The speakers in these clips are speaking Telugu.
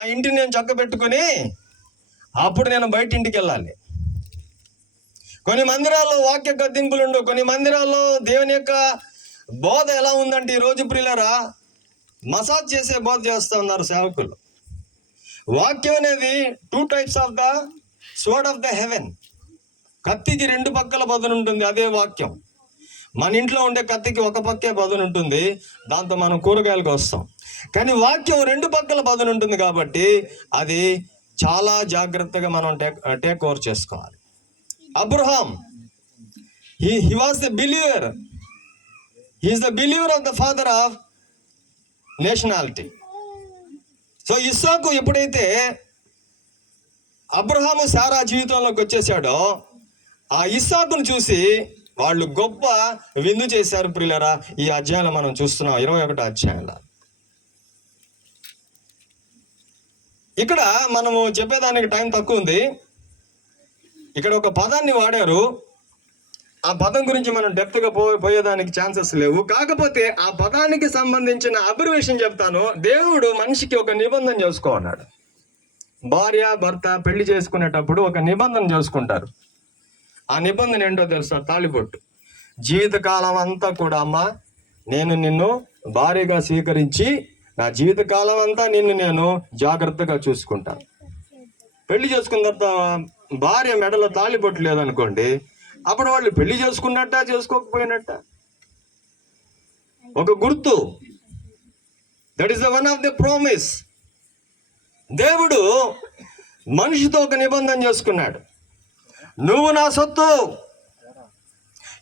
ఆ ఇంటిని నేను చక్కబెట్టుకొని అప్పుడు నేను బయట ఇంటికి వెళ్ళాలి. కొన్ని మందిరాల్లో వాక్య గద్దింపులు ఉండవు. కొన్ని మందిరాల్లో దేవుని యొక్క బోధ ఎలా ఉందంటే ఈరోజు ప్రియులారా మసాజ్ చేసే బోధ చేస్తూ ఉన్నారు సేవకులు. వాక్యం అనేది 2 types of the sword of the heaven. కత్తికి 2 పక్కల బదులు ఉంటుంది, అదే వాక్యం. మన ఇంట్లో ఉండే కత్తికి ఒక పక్కే బదులు ఉంటుంది, దాంతో మనం కూరగాయలకు వస్తాం. కానీ వాక్యం 2 పక్కల బదులు ఉంటుంది కాబట్టి అది చాలా జాగ్రత్తగా మనం టేక్ ఓవర్ చేసుకోవాలి. Abraham he was the believer. He is the believer of the father of nationality. So ఇస్సాకు ఎప్పుడైతే అబ్రహాము సారా జీవితంలోకి వచ్చేసాడో ఆ ఇస్సాకును చూసి వాళ్ళు గొప్ప విందు చేశారు ప్రియులారా. ఈ అధ్యాయంలో మనం చూస్తున్నాం 21వ అధ్యాయంలో. ఇక్కడ మనము చెప్పేదానికి టైం తక్కువ ఉంది. ఇక్కడ ఒక పదాన్ని వాడారు, ఆ పదం గురించి మనం డెప్త్గా పోయేదానికి ఛాన్సెస్ లేవు. కాకపోతే ఆ పదానికి సంబంధించిన అబ్రివేషన్ చెప్తాను. దేవుడు మనిషికి ఒక నిబంధన చేసుకోన్నాడు. భార్య భర్త పెళ్లి చేసుకునేటప్పుడు ఒక నిబంధన చేసుకుంటారు. ఆ నిబంధన ఏంటో తెలుసా? తాళిబొట్టు. జీవితకాలం అంతా కూడా అమ్మ నేను నిన్ను భార్యగా స్వీకరించి నా జీవితకాలం అంతా నిన్ను నేను జాగ్రత్తగా చూసుకుంటాను. పెళ్లి చేసుకున్న తర్వాత భార్య మెడలో తాళిబొట్టు లేదనుకోండి, అప్పుడు వాళ్ళు పెళ్లి చేసుకున్నట్ట చేసుకోకపోయినట్ట ఒక గుర్తు. That is the one of the promise. దేవుడు మనిషితో ఒక నిబంధన చేసుకున్నాడు. నువ్వు నా సొత్తు.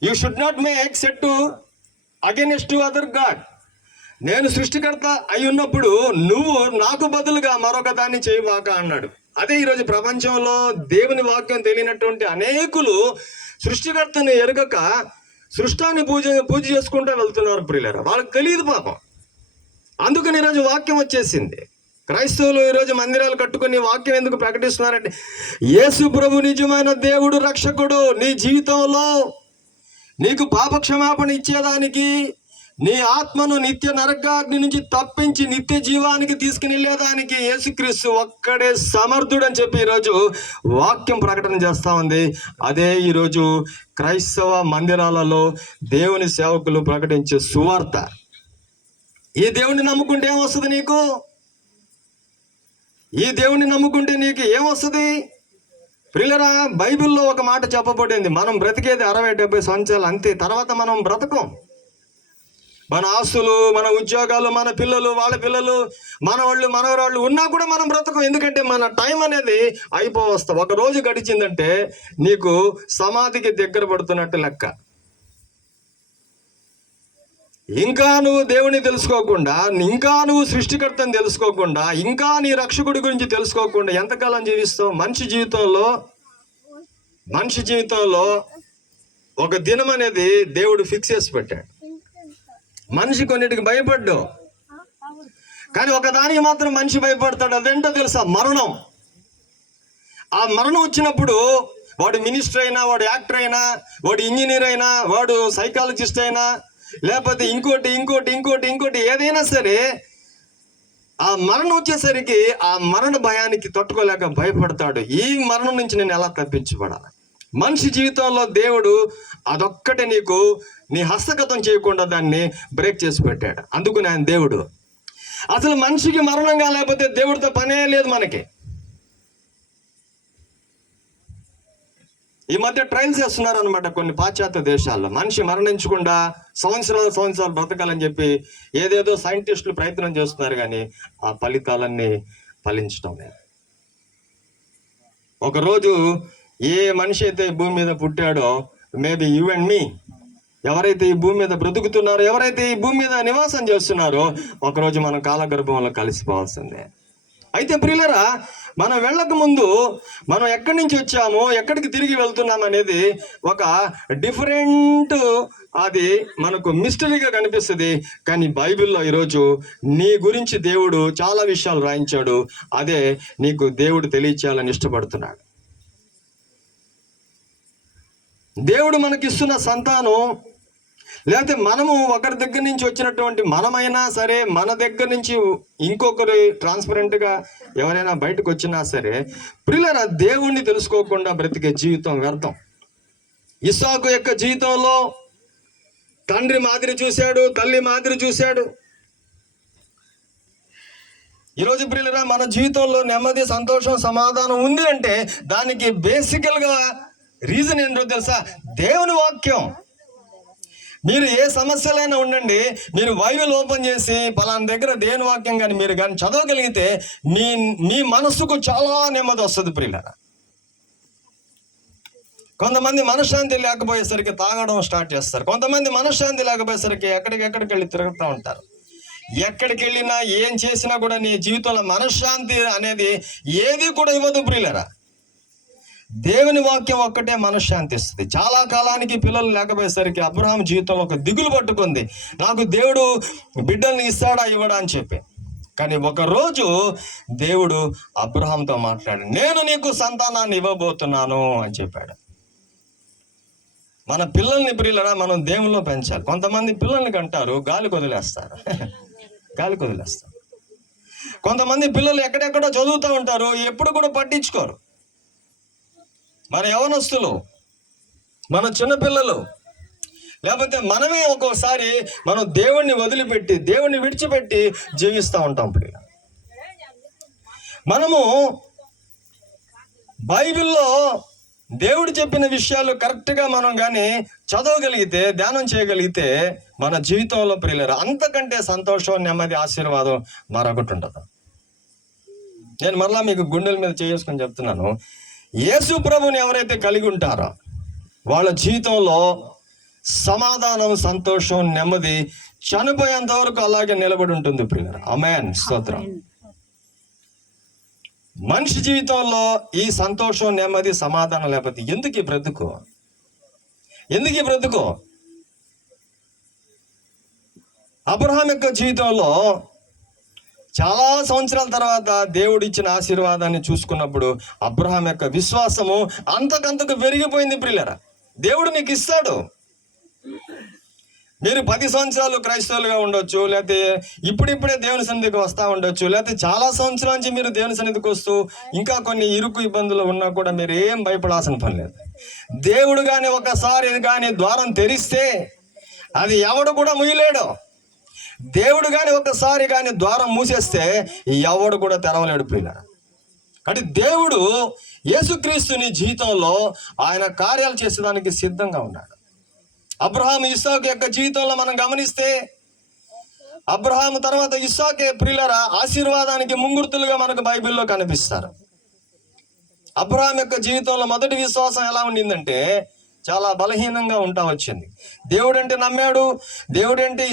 You should not make set to against to other God. నేను సృష్టికర్త అయి ఉన్నప్పుడు నువ్వు నాకు బదులుగా మరొక దాన్ని చేయవాక అన్నాడు. అదే ఈరోజు ప్రపంచంలో దేవుని వాక్యం తెలియనటువంటి అనేకులు సృష్టికర్తని ఎరగక సృష్టాన్ని పూజ చేసుకుంటూ వెళ్తున్నారు ప్రియులారా. వాళ్ళకి తెలియదు పాపం. అందుకని ఈరోజు వాక్యం వచ్చేసింది. క్రైస్తవులు ఈరోజు మందిరాలు కట్టుకుని వాక్యం ఎందుకు ప్రకటిస్తున్నారంటే యేసు ప్రభు నిజమైన దేవుడు, రక్షకుడు. నీ జీవితంలో నీకు పాప క్షమాపణ ఇచ్చేదానికి, నీ ఆత్మను నిత్య నరకాగ్ని నుంచి తప్పించి నిత్య జీవానికి తీసుకుని వెళ్ళేదానికి యేసుక్రీస్తు ఒక్కడే సమర్థుడు అని చెప్పి ఈరోజు వాక్యం ప్రకటన చేస్తూ ఉంది. అదే ఈరోజు క్రైస్తవ మందిరాలలో దేవుని సేవకులు ప్రకటించే సువార్త. ఈ దేవుణ్ణి నమ్ముకుంటే ఏమొస్తుంది నీకు? ఈ దేవుణ్ణి నమ్ముకుంటే నీకు ఏమొస్తుంది ప్రియులరా? బైబిల్లో ఒక మాట చెప్పబడింది, మనం బ్రతికేది 60-70 సంవత్సరాలు అంతే. తర్వాత మనం బ్రతకం. మన ఆస్తులు, మన ఉద్యోగాలు, మన పిల్లలు, వాళ్ళ పిల్లలు, మనవాళ్ళు, మనవరాళ్ళు ఉన్నా కూడా మనం బ్రతకం. ఎందుకంటే మన టైం అనేది అయిపోవస్తాం. ఒక రోజు గడిచిందంటే నీకు సమాధికి దగ్గర పడుతున్నట్టు లెక్క. ఇంకా నువ్వు దేవుని తెలుసుకోకుండా, ఇంకా నువ్వు సృష్టికర్తని తెలుసుకోకుండా, ఇంకా నీ రక్షకుడి గురించి తెలుసుకోకుండా ఎంతకాలం జీవిస్తావు? మనిషి జీవితంలో ఒక దినం అనేది దేవుడు ఫిక్స్ చేసి పెట్టాడు. మనిషి కొన్నిటికి భయపడ్డు, కానీ ఒకదానికి మాత్రం మనిషి భయపడతాడు. అదేంటో తెలుసా? మరణం. ఆ మరణం వచ్చినప్పుడు వాడు మినిస్టర్ అయినా, వాడు యాక్టర్ అయినా, వాడు ఇంజనీర్ అయినా, వాడు సైకాలజిస్ట్ అయినా, లేకపోతే ఇంకోటి ఏదైనా సరే, ఆ మరణం వచ్చేసరికి ఆ మరణ భయానికి తట్టుకోలేక భయపడతాడు. ఈ మరణం నుంచి నేను ఎలా తప్పించబడాలి? మనిషి జీవితంలో దేవుడు అదొక్కటే నీకు నీ హస్తగతం చేయకుండా దాన్ని బ్రేక్ చేసి పెట్టాడు. అందుకు ఆయన దేవుడు. అసలు మనిషికి మరణంగా లేకపోతే దేవుడితో పనే లేదు మనకి. ఈ మధ్య ట్రయల్స్ చేస్తున్నారు అనమాట కొన్ని పాశ్చాత్య దేశాల్లో. మనిషి మరణించకుండా సంవత్సరాలు బ్రతకాలని చెప్పి ఏదేదో సైంటిస్టులు ప్రయత్నం చేస్తున్నారు, కానీ ఆ ఫలితాలన్నీ ఫలించడం లేదు. ఒకరోజు ఏ మనిషి అయితే ఈ భూమి మీద పుట్టాడో, మేబీ యూ అండ్ మీ, ఎవరైతే ఈ భూమి మీద బ్రతుకుతున్నారో, ఎవరైతే ఈ భూమి మీద నివాసం చేస్తున్నారో, ఒకరోజు మనం కాలగర్భంలో కలిసిపోవాల్సిందే. అయితే ప్రియులరా, మనం వెళ్ళక ముందు మనం ఎక్కడి నుంచి వచ్చామో, ఎక్కడికి తిరిగి వెళ్తున్నాం అనేది ఒక డిఫరెంట్, అది మనకు మిస్టరీగా కనిపిస్తుంది. కానీ బైబిల్లో ఈరోజు నీ గురించి దేవుడు చాలా విషయాలు రాయించాడు. అదే నీకు దేవుడు తెలియచేయాలని ఇష్టపడుతున్నాడు. దేవుడు మనకిస్తున్న సంతానం లేకపోతే మనము ఒకరి దగ్గర నుంచి వచ్చినటువంటి మనమైనా సరే, మన దగ్గర నుంచి ఇంకొకరు ట్రాన్స్పరెంట్గా ఎవరైనా బయటకు వచ్చినా సరే, ప్రియులారా, దేవుణ్ణి తెలుసుకోకుండా బ్రతికే జీవితం వ్యర్థం. ఇస్సాకు యొక్క జీవితంలో తండ్రి మాదిరి చూశాడు, తల్లి మాదిరి చూశాడు. ఈరోజు ప్రియులారా, మన జీవితంలో నెమ్మది, సంతోషం, సమాధానం ఉంది అంటే దానికి బేసికల్గా రీజన్ ఏంటో తెలుసా? దేవుని వాక్యం. మీరు ఏ సమస్యలైనా ఉండండి, మీరు బైబిల్ ఓపెన్ చేసి పలానా దగ్గర దేవుని వాక్యం కానీ మీరు కానీ చదవగలిగితే మీ మనసుకు చాలా నెమ్మది వస్తుంది ప్రియులారా. కొంతమంది మనశ్శాంతి లేకపోయేసరికి తాగడం స్టార్ట్ చేస్తారు. కొంతమంది మనశ్శాంతి లేకపోయేసరికి ఎక్కడికి వెళ్ళి తిరుగుతూ ఉంటారు. ఎక్కడికి వెళ్ళినా ఏం చేసినా కూడా నీ జీవితంలో మనశ్శాంతి అనేది ఏది కూడా ఇవ్వదు ప్రియులారా. దేవుని వాక్యం ఒక్కటే మనశ్శాంతి ఇస్తుంది. చాలా కాలానికి పిల్లలు లేకపోయేసరికి అబ్రహాం జీవితంలో ఒక దిగులు పట్టుకుంది, నాకు దేవుడు బిడ్డల్ని ఇస్తాడా ఇవ్వడా అని చెప్పి. కానీ ఒకరోజు దేవుడు అబ్రహాంతో మాట్లాడి, నేను నీకు సంతానాన్ని ఇవ్వబోతున్నాను అని చెప్పాడు. మన పిల్లల్ని ప్రియులరా మనం దేవుల్లో పెంచాలి. కొంతమంది పిల్లల్ని కంటారు, గాలికి వదిలేస్తారు. కొంతమంది పిల్లలు ఎక్కడెక్కడో చదువుతూ ఉంటారు, ఎప్పుడు కూడా పట్టించుకోరు. మన యవనస్తులు, మన చిన్నపిల్లలు, లేకపోతే మనమే ఒక్కోసారి మనం దేవుణ్ణి వదిలిపెట్టి, దేవుణ్ణి విడిచిపెట్టి జీవిస్తూ ఉంటాం. మనము బైబిల్లో దేవుడు చెప్పిన విషయాలు కరెక్ట్గా మనం కానీ చదవగలిగితే, ధ్యానం చేయగలిగితే మన జీవితంలో ప్రియులారా అంతకంటే సంతోషం, నెమ్మది, ఆశీర్వాదం మరొకటి ఉండదు. నేను మరలా మీకు గుండెల మీద చేసుకొని చెప్తున్నాను, యేసు ప్రభుని ఎవరైతే కలిగి ఉంటారో వాళ్ళ జీవితంలో సమాధానం, సంతోషం, నెమ్మది చనిపోయేంత వరకు అలాగే నిలబడి ఉంటుంది ప్రియులారా. ఆమేన్, స్తోత్రం. మనిషి జీవితంలో ఈ సంతోషం, నెమ్మది, సమాధానం లేకపోతే ఎందుకు ఈ బ్రతుకు? అబ్రహాం యొక్క జీవితంలో చాలా సంవత్సరాల తర్వాత దేవుడు ఇచ్చిన ఆశీర్వాదాన్ని చూసుకున్నప్పుడు అబ్రహాం యొక్క విశ్వాసము అంతకంతకు పెరిగిపోయింది ప్రియులారా. దేవుడు నీకు ఇస్తాడు. మీరు 10 సంవత్సరాలు క్రైస్తవులుగా ఉండొచ్చు, లేకపోతే ఇప్పుడిప్పుడే దేవుని సన్నిధికి వస్తూ ఉండొచ్చు, లేకపోతే చాలా సంవత్సరాల నుంచి మీరు దేవుని సన్నిధికి వస్తూ ఇంకా కొన్ని ఇరుకు ఇబ్బందులు ఉన్నా కూడా మీరు ఏం భయపడాల్సిన పని లేదు. దేవుడు కానీ ఒకసారి కానీ ద్వారం తెరిస్తే అది ఎవడు కూడా ముయ్యలేడు. దేవుడు కానీ ఒకసారి కానీ ద్వారం మూసేస్తే ఎవడు కూడా తెరవలేడు ప్రియులారా. కాబట్టి దేవుడు యేసుక్రీస్తుని జీవితంలో ఆయన కార్యాలు చేసేదానికి సిద్ధంగా ఉన్నాడు. అబ్రహాం, ఇస్సాకు యొక్క జీవితంలో మనం గమనిస్తే అబ్రహాం తర్వాత ఇస్సాకే ప్రియులారా ఆశీర్వాదానికి ముంగుర్తులుగా మనకు బైబిల్లో కనిపిస్తారు. అబ్రహాం యొక్క జీవితంలో మొదటి విశ్వాసం ఎలా ఉండిందంటే చాలా బలహీనంగా ఉంటా వచ్చింది. దేవుడంటే నమ్మాడు, దేవుడంటే